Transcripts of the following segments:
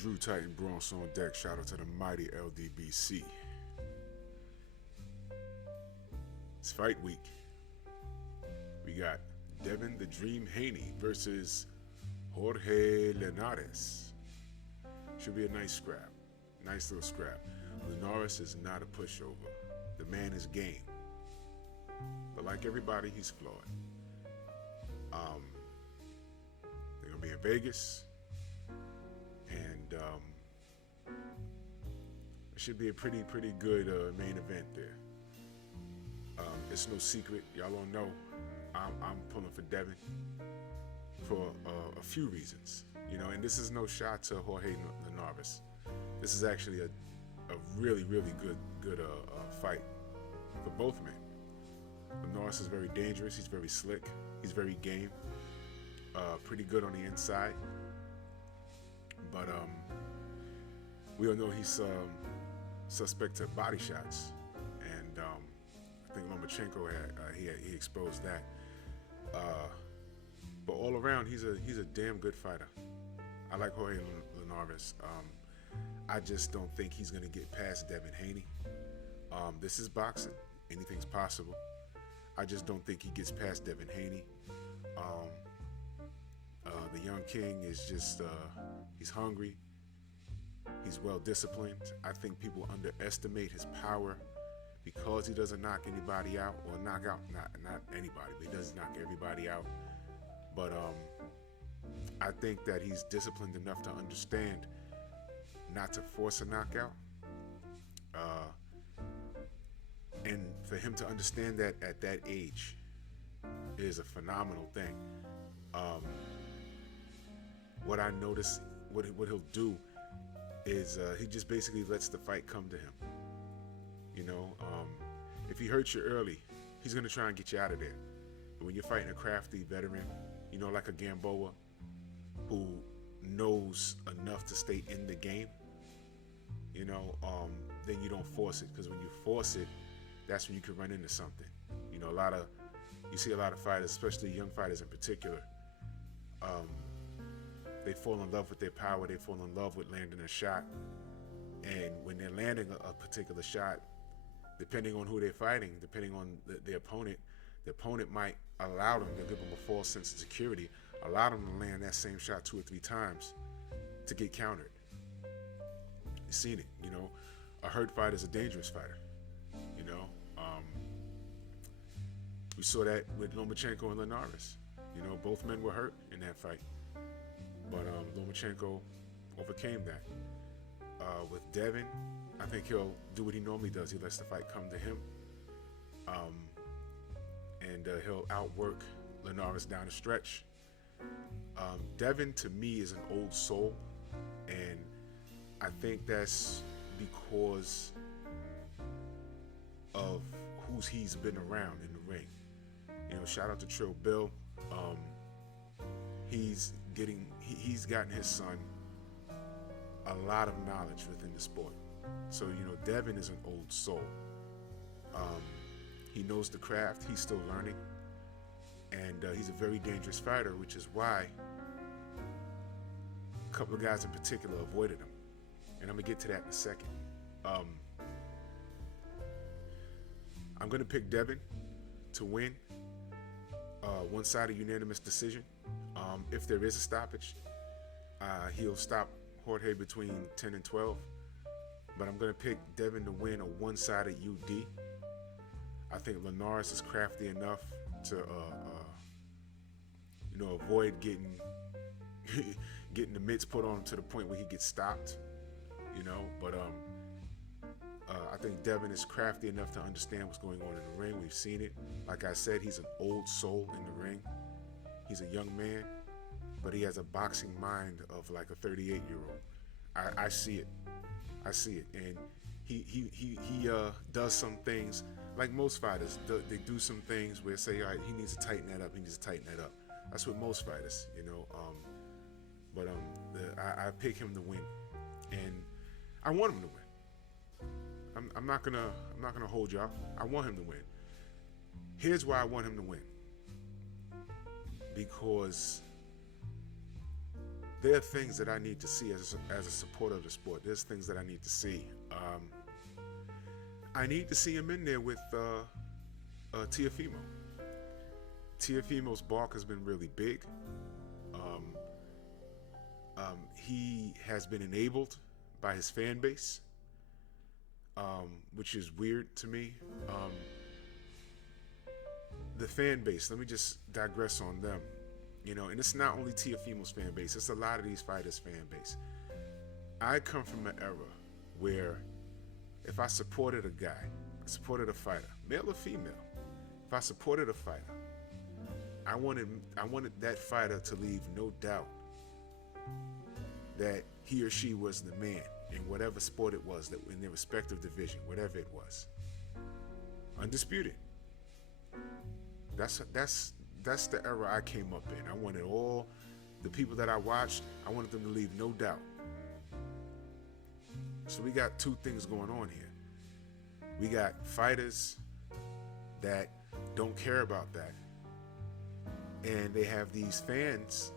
Drew Titan Bronx on deck. Shout out to the mighty LDBC. It's fight week. We got Devin the Dream Haney versus Jorge Linares. Should be a nice scrap. Nice little scrap. Linares is not a pushover. The man is game. But like everybody, he's flawed. They're going to be in Vegas. And it should be a pretty good main event there. It's no secret. Y'all don't know. I'm pulling for Devin for a few reasons. You know, and this is no shot to Jorge Linares. This is actually a really good fight for both men. Linares is very dangerous. He's very slick. He's very game. Pretty good on the inside. But we all know he's suspect to body shots, and I think Lomachenko he exposed that. But all around, he's a damn good fighter. I like Jorge Linares. I just don't think he's gonna get past Devin Haney. This is boxing; anything's possible. I just don't think he gets past Devin Haney. The young king is just, he's hungry. He's well disciplined. I think people underestimate his power because he doesn't knock anybody out, or knock out, not anybody, but he doesn't knock everybody out. But I think that he's disciplined enough to understand not to force a knockout. And for him to understand that at that age is a phenomenal thing. What I notice, what he'll do is he just basically lets the fight come to him. You know, if he hurts you early, he's gonna try and get you out of there. But when you're fighting a crafty veteran, you know, like a Gamboa, who knows enough to stay in the game, you know, then you don't force it. Because when you force it, that's when you can run into something. You know, you see a lot of fighters, especially young fighters in particular, they fall in love with their power. They fall in love with landing a shot. And when they're landing a particular shot, depending on who they're fighting, depending on the opponent might allow them to give them a false sense of security, allow them to land that same shot 2 or 3 times to get countered. You've seen it, you know. A hurt fighter is a dangerous fighter, you know. We saw that with Lomachenko and Linares. You know, both men were hurt in that fight. But Lomachenko overcame that. With Devin, I think he'll do what he normally does. He lets the fight come to him. And he'll outwork Linares down the stretch. Devin, to me, is an old soul. And I think that's because of who's he's been around in the ring. You know, shout out to Trill Bill. He's gotten his son a lot of knowledge within the sport. So, you know, Devin is an old soul. He knows the craft. He's still learning. And he's a very dangerous fighter, which is why a couple of guys in particular avoided him. And I'm going to get to that in a second. I'm going to pick Devin to win. One-sided unanimous decision. If there is a stoppage, he'll stop Jorge between 10 and 12. But I'm going to pick Devin to win a one-sided UD. I think Linares is crafty enough to, you know, avoid getting the mitts put on him to the point where he gets stopped. You know, but I think Devin is crafty enough to understand what's going on in the ring. We've seen it. Like I said, he's an old soul in the ring. He's a young man, but he has a boxing mind of like a 38-year-old. I see it. I see it. And he does some things like most fighters. They do some things where say, all right, he needs to tighten that up. He needs to tighten that up. That's what most fighters, you know. But I pick him to win, and I want him to win. I'm not gonna hold y'all. I want him to win. Here's why I want him to win. Because there are things that I need to see as a supporter of the sport. There's things that I need to see. I need to see him in there with Teofimo. Teofimo's bark has been really big. He has been enabled by his fan base, which is weird to me. The fan base, let me just digress on them. You know, and it's not only Teofimo's fan base, it's a lot of these fighters' fan base. I come from an era where if I supported a guy, supported a fighter, male or female, if I supported a fighter, I wanted that fighter to leave no doubt that he or she was the man in whatever sport it was, that in their respective division, whatever it was. Undisputed. That's the era I came up in. I wanted all the people that I watched, I wanted them to leave no doubt. So we got two things going on here. We got fighters that don't care about that. And they have these fans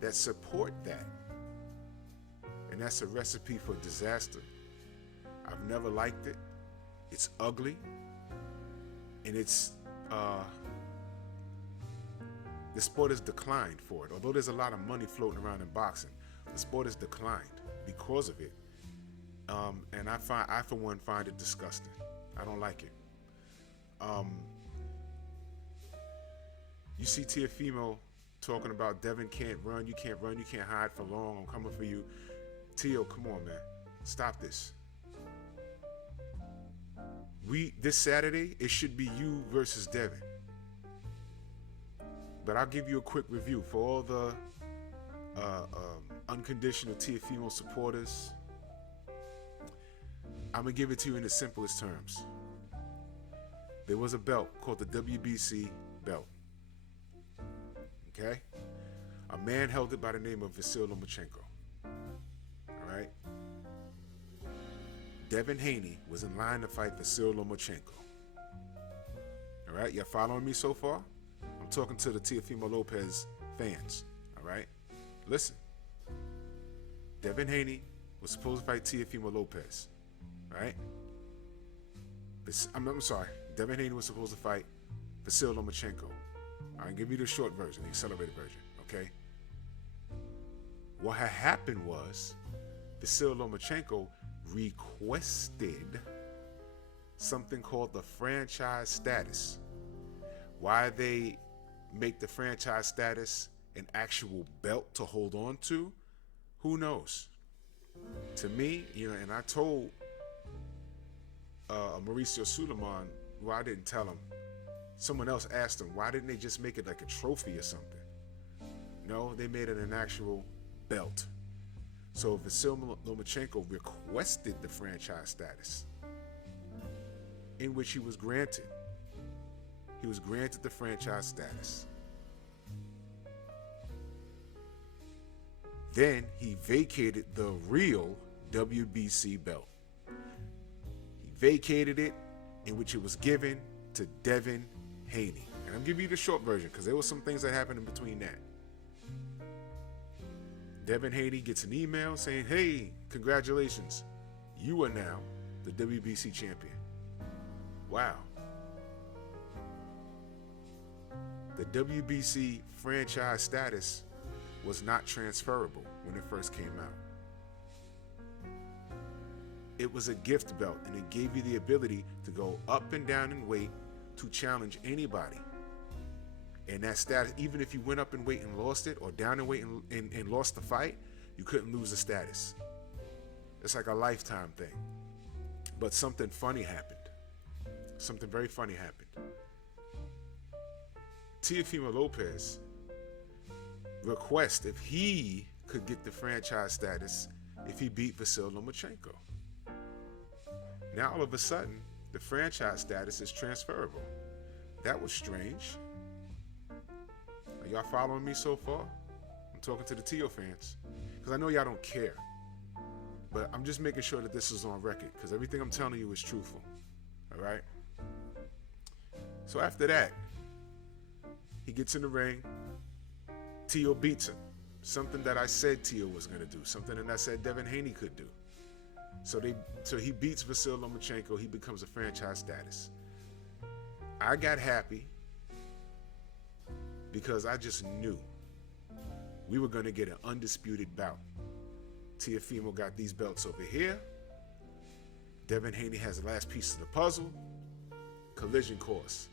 that support that. And that's a recipe for disaster. I've never liked it. It's ugly. And it's the sport has declined for it. Although there's a lot of money floating around in boxing, the sport has declined because of it. And I for one find it disgusting. I don't like it. You see Teofimo talking about Devin can't run, you can't hide for long, I'm coming for you. Teo, come on, man. Stop this. This Saturday, it should be you versus Devin. But I'll give you a quick review for all the unconditional Teofimo supporters. I'm going to give it to you in the simplest terms. There was a belt called the WBC belt. Okay? A man held it by the name of Vasyl Lomachenko. All right? Devin Haney was in line to fight Vasyl Lomachenko. All right? Y'all following me so far? I'm talking to the Teofimo Lopez fans. All right? Listen. Devin Haney was supposed to fight Teofimo Lopez. All right? I'm sorry. Devin Haney was supposed to fight Vasyl Lomachenko. I'll give you the short version, the accelerated version, okay? What had happened was Vasyl Lomachenko requested something called the franchise status. Why they make the franchise status an actual belt to hold on to, who knows? To me, and I told Mauricio Suleiman, well, I didn't tell him. Someone else asked him, why didn't they just make it like a trophy or something? No, they made it an actual belt. So Vasyl Lomachenko requested the franchise status, in which he was granted. He was granted the franchise status. Then he vacated the real WBC belt. He vacated it, in which it was given to Devin Haney. And I'm giving you the short version because there were some things that happened in between that. Devin Haney gets an email saying, hey, congratulations. You are now the WBC champion. Wow. The WBC franchise status was not transferable when it first came out. It was a gift belt, and it gave you the ability to go up and down in weight to challenge anybody. And that status, even if you went up in weight and lost it, or down in weight and lost the fight, you couldn't lose the status. It's like a lifetime thing. But something funny happened. Something very funny happened. Teofimo Lopez requested if he could get the franchise status if he beat Vasyl Lomachenko. Now all of a sudden, the franchise status is transferable. That was strange. Are y'all following me so far? I'm talking to the Teo fans, because I know y'all don't care. But I'm just making sure that this is on record, because everything I'm telling you is truthful. All right? So after that, he gets in the ring. Teo beats him. Something that I said Tio was going to do. Something that I said Devin Haney could do. So he beats Vasyl Lomachenko. He becomes a franchise status. I got happy because I just knew we were going to get an undisputed bout. Teofimo got these belts over here. Devin Haney has the last piece of the puzzle. Collision course.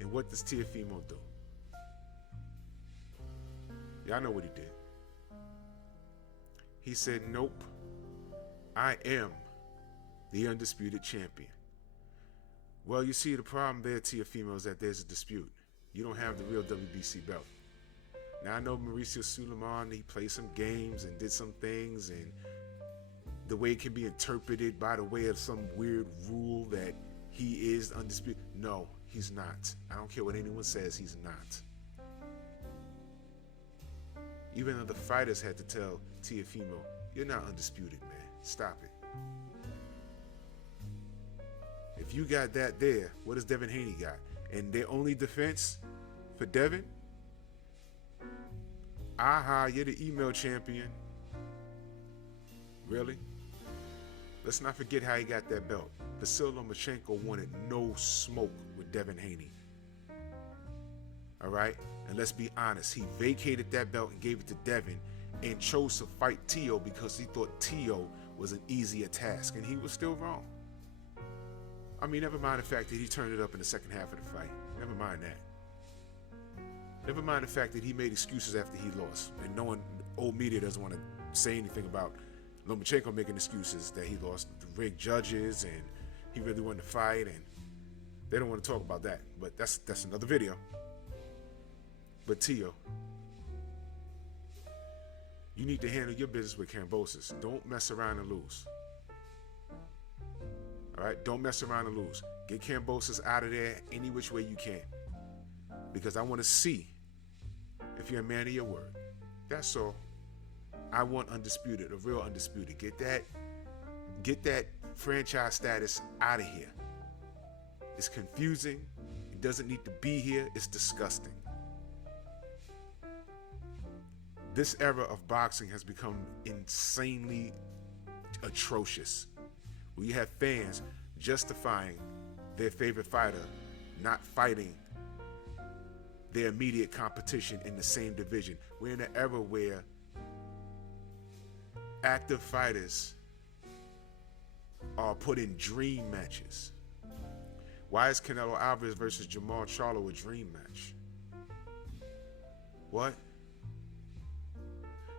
And what does Teofimo do? Y'all know what he did. He said, nope, I am the undisputed champion. Well, you see, the problem there, Teofimo, is that there's a dispute. You don't have the real WBC belt. Now, I know Mauricio Suleiman, he played some games and did some things, and the way it can be interpreted by the way of some weird rule that he is undisputed. No, he's not. I don't care what anyone says, he's not. Even though the fighters had to tell Teofimo, you're not undisputed, man. Stop it. If you got that there, what does Devin Haney got? And their only defense for Devin? Aha, you're the email champion. Really? Let's not forget how he got that belt. Vasyl Lomachenko wanted no smoke with Devin Haney. All right? And let's be honest, he vacated that belt and gave it to Devin and chose to fight Tio because he thought Tio was an easier task, and he was still wrong. I mean, never mind the fact that he turned it up in the second half of the fight. Never mind that. Never mind the fact that he made excuses after he lost, and no one, old media doesn't want to say anything about Lomachenko making excuses that he lost the rigged judges and he really wanted to fight, and they don't want to talk about that. But that's another video. But Tio, you need to handle your business with Kambosos. Don't mess around and lose. All right? Don't mess around and lose. Get Kambosos out of there any which way you can. Because I want to see if you're a man of your word. That's all. I want undisputed, a real undisputed. Get that franchise status out of here. It's confusing. It doesn't need to be here. It's disgusting. This era of boxing has become insanely atrocious. We have fans justifying their favorite fighter not fighting their immediate competition in the same division. We're in an era where active fighters are put in dream matches. Why is Canelo Alvarez versus Jamal Charlo a dream match? What?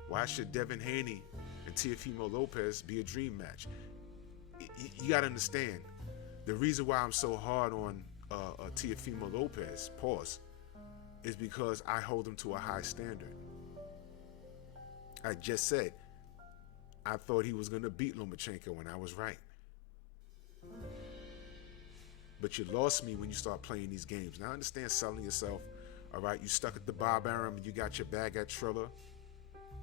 Why should Devin Haney and Teofimo Lopez be a dream match? You got to understand, the reason why I'm so hard on Teofimo Lopez, pause, is because I hold him to a high standard. I just said, I thought he was going to beat Lomachenko, and I was right. But you lost me when you start playing these games. Now I understand selling yourself. All right, you stuck at the Bob Arum and you got your bag at Triller.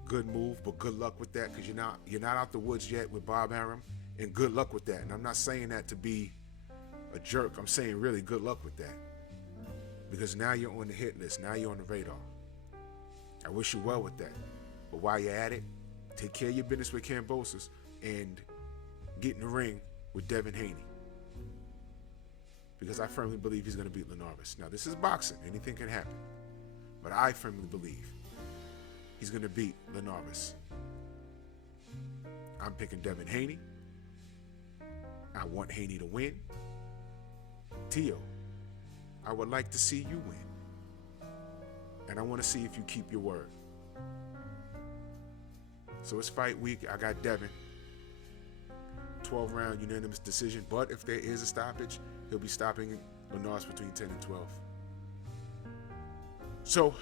Good move, but good luck with that, because you're not out the woods yet with Bob Arum, and good luck with that. And I'm not saying that to be a jerk. I'm saying really good luck with that, because now you're on the hit list. Now you're on the radar. I wish you well with that. But while you're at it, take care of your business with Kambosos and get in the ring with Devin Haney, because I firmly believe he's going to beat Linares. Now, this is boxing. Anything can happen. But I firmly believe he's going to beat Linares. I'm picking Devin Haney. I want Haney to win. Tio, I would like to see you win. And I want to see if you keep your word. So it's fight week. I got Devin. 12-round unanimous decision. But if there is a stoppage, he'll be stopping Linares between 10 and 12. So,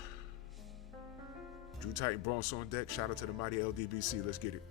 Drew Titan Bronx on deck. Shout out to the mighty LDBC. Let's get it.